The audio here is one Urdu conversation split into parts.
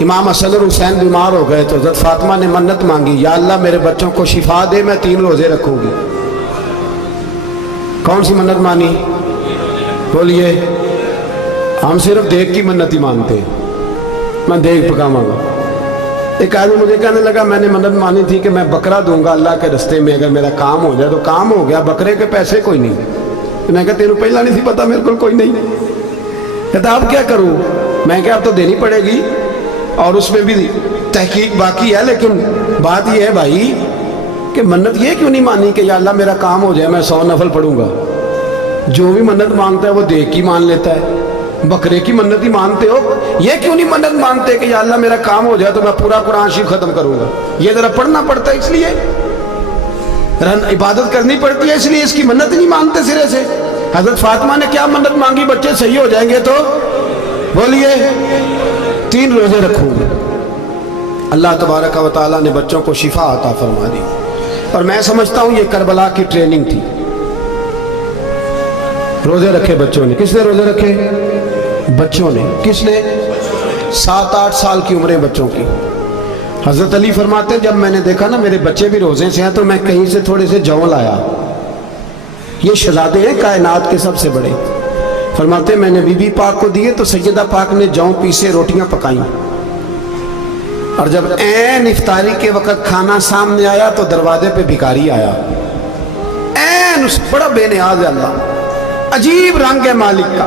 امام حسن اور حسین بیمار ہو گئے تو حضرت فاطمہ نے منت مانگی، یا اللہ میرے بچوں کو شفا دے، میں 3 روزے رکھوں گی۔ کون سی منت مانی؟ بولیے۔ ہم صرف دیکھ کی منت ہی مانتے ہیں، میں دیکھ پکاواں گا۔ ایک آدمی مجھے کہنے لگا میں نے منت مانی تھی کہ میں بکرا دوں گا اللہ کے رستے میں، اگر میرا کام ہو جائے تو کام ہو گیا، بکرے کے پیسے کوئی نہیں۔ میں کہا تیرے پہلا نہیں تھی پتا میرے کو کوئی نہیں۔ کہتا اب کیا کروں؟ میں کہا اب تو دینی پڑے گی، اور اس میں بھی تحقیق باقی ہے، لیکن بات یہ ہے بھائی کہ منت یہ کیوں نہیں مانی کہ یا اللہ میرا کام ہو جائے میں 100 نفل پڑھوں گا؟ جو بھی منت مانگتا ہے وہ دیکھ کی مان لیتا ہے، بکرے کی منت ہی مانتے ہو، یہ کیوں نہیں منت مانتے کہ یا اللہ میرا کام ہو جائے تو میں پورا قرآن شریف ختم کروں گا؟ یہ ذرا پڑھنا پڑتا ہے، اس لیے عبادت کرنی پڑتی ہے، اس لیے اس کی منت نہیں مانتے سرے سے۔ حضرت فاطمہ نے کیا منت مانگی؟ بچے صحیح ہو جائیں گے تو بولیے 3 روزے رکھوں گے۔ اللہ تبارک و تعالیٰ نے بچوں کو شفا عطا فرما دی، اور میں سمجھتا ہوں یہ کربلا کی ٹریننگ تھی۔ روزے رکھے بچوں نے۔ کس نے روزے رکھے؟ بچوں نے۔ کس نے؟ 7-8 سال کی عمریں بچوں کی۔ حضرت علی فرماتے ہیں جب میں نے دیکھا نا میرے بچے بھی روزے سے ہیں تو میں کہیں سے تھوڑے سے جون لایا۔ یہ شہزادے ہیں کائنات کے سب سے بڑے۔ فرماتے ہیں میں نے بی بی پاک کو دیے تو سیدہ پاک نے جون پیسے روٹیاں پکائیں، اور جب عین افطاری کے وقت کھانا سامنے آیا تو دروازے پہ بھکاری آیا۔ عین اس بڑا بے نیاز ہے اللہ، عجیب رنگ ہے مالک کا۔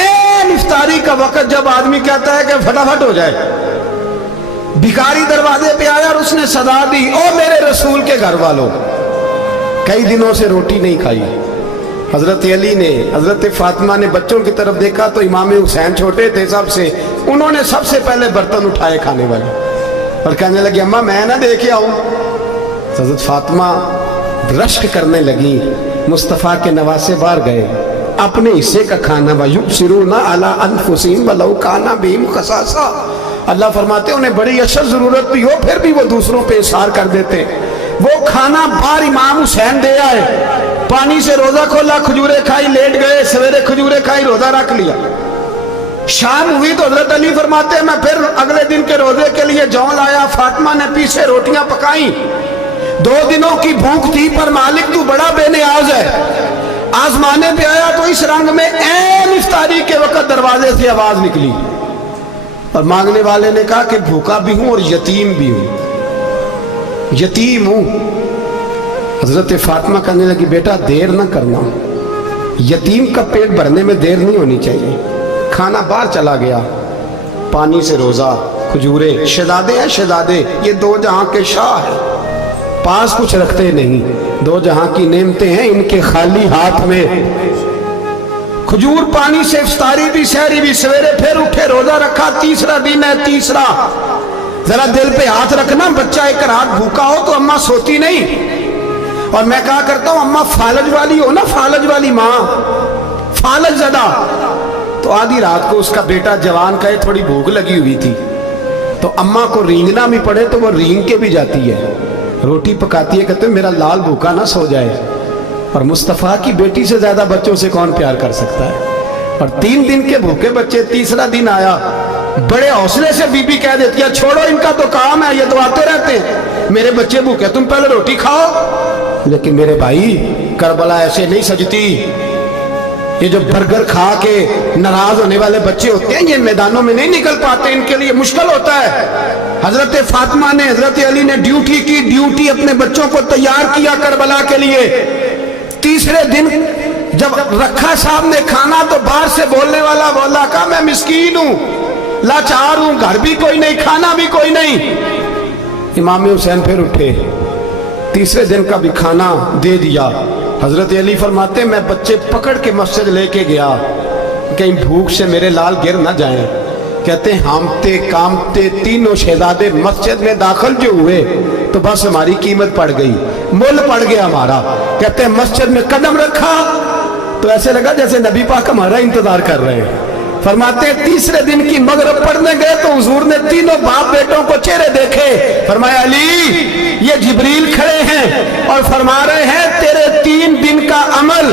عین افطاری کا وقت جب آدمی کہتا ہے کہ فٹافٹ ہو جائے، بھکاری دروازے پہ آیا اور اس نے صدا دی، او میرے رسول کے گھر والوں، کئی دنوں سے روٹی نہیں کھائی۔ حضرت علی نے، حضرت فاطمہ نے بچوں کی طرف دیکھا تو امام حسین چھوٹے تھے سب سے، انہوں نے سب سے پہلے برتن اٹھائے کھانے والے، اور کہنے لگی اماں میں نہ دیکھے آؤں۔ حضرت فاطمہ رشک کرنے لگی، مصطفیٰ کے نواسے باہر گئے، اپنے حصے کا کھانا وَيُبْصِرُونَ عَلَىٰ أَنفُسِهِمْ وَلَوْ كَانَ بِهِمْ خَصَاصَةٌ۔ اللہ فرماتے انہیں بڑی اشد ضرورت بھی ہو پھر بھی وہ دوسروں پہ اصرار کر دیتے۔ وہ کھانا باہر امام حسین دے آئے، پانی سے روزہ کھولا، کھجورے کھائی، لیٹ گئے، سویرے کھجورے کھائی، روزہ رکھ لیا۔ شام ہوئی تو حضرت علی فرماتے ہیں میں پھر اگلے دن کے روزے کے لیے جون لایا، فاطمہ نے پیچھے روٹیاں پکائیں۔ 2 دنوں کی بھوک تھی پر مالک تو بڑا بے نیاز ہے، آزمانے پہ آیا تو اس رنگ میں عین افطاری کے وقت دروازے سے آواز نکلی، اور مانگنے والے نے کہا کہ بھوکا بھی ہوں اور یتیم بھی ہوں، یتیم ہوں۔ حضرت فاطمہ کہنے لگی بیٹا دیر نہ کرنا، یتیم کا پیٹ بھرنے میں دیر نہیں ہونی چاہیے۔ کھانا باہر چلا گیا، پانی سے روزہ، کھجورے، شہزادے ہیں شہزادے، یہ 2 جہاں کے شاہ ہیں، پاس کچھ رکھتے نہیں، 2 جہاں کی نعمتیں ہیں ان کے خالی ہاتھ میں۔ کھجور پانی سے افطاری بھی سحری بھی، سویرے پھر اٹھے روزہ رکھا، تیسرا دن ہے تیسرا۔ ذرا دل پہ ہاتھ رکھنا، بچہ ایک رات بھوکا ہو تو اماں سوتی نہیں، اور میں کہا کرتا ہوں اماں فالج والی ہو نا، فالج والی ماں، فالج زدہ، تو آدھی رات کو اس کا بیٹا جوان کہے تھوڑی بھوک لگی ہوئی تھی تو اماں کو رینگنا بھی پڑے تو وہ رینگ کے بھی جاتی ہے، روٹی پکاتی ہے، کہتے ہیں میرا لال بھوکا نہ سو جائے۔ اور مصطفیٰ کی بیٹی سے زیادہ بچوں سے کون پیار کر سکتا ہے؟ اور 3 دن کے بھوکے بچے، تیسرا دن آیا، بڑے حوصلے سے بی بی کہہ دیتی ہے چھوڑو ان کا تو کام ہے، یہ تو آتے رہتے ہیں، میرے بچے بھوکے تم پہلے روٹی کھاؤ۔ لیکن میرے بھائی کربلا ایسے نہیں سجتی۔ یہ جو برگر کھا کے ناراض ہونے والے بچے ہوتے ہیں یہ میدانوں میں نہیں نکل پاتے، ان کے لیے مشکل ہوتا ہے۔ حضرت فاطمہ نے، حضرت علی نے ڈیوٹی کی، ڈیوٹی اپنے بچوں کو تیار کیا کربلا کے لیے۔ تیسرے دن جب رکھا صاحب نے کھانا تو باہر سے بولنے والا بولا کہا میں مسکین ہوں، لاچار ہوں، گھر بھی کوئی نہیں، کھانا بھی کوئی نہیں۔ امام حسین پھر اٹھے، تیسرے دن کا بھی کھانا دے دیا۔ حضرت علی فرماتے ہیں میں بچے پکڑ کے مسجد لے کے گیا، کہیں بھوک سے میرے لال گر نہ جائیں۔ کہتے ہیں ہامتے کامتے تینوں شہزادے مسجد میں داخل جو ہوئے تو بس ہماری قیمت پڑ گئی، مول پڑ گیا ہمارا۔ کہتے ہیں مسجد میں قدم رکھا تو ایسے لگا جیسے نبی پاک ہمارا انتظار کر رہے ہیں۔ فرماتے ہیں تیسرے دن کی مغرب پڑھنے گئے تو حضور نے تینوں باپ بیٹوں کو چہرے دیکھے، فرمایا علی یہ جبریل کھڑے ہیں اور فرما رہے ہیں تیرے 3 دن کا عمل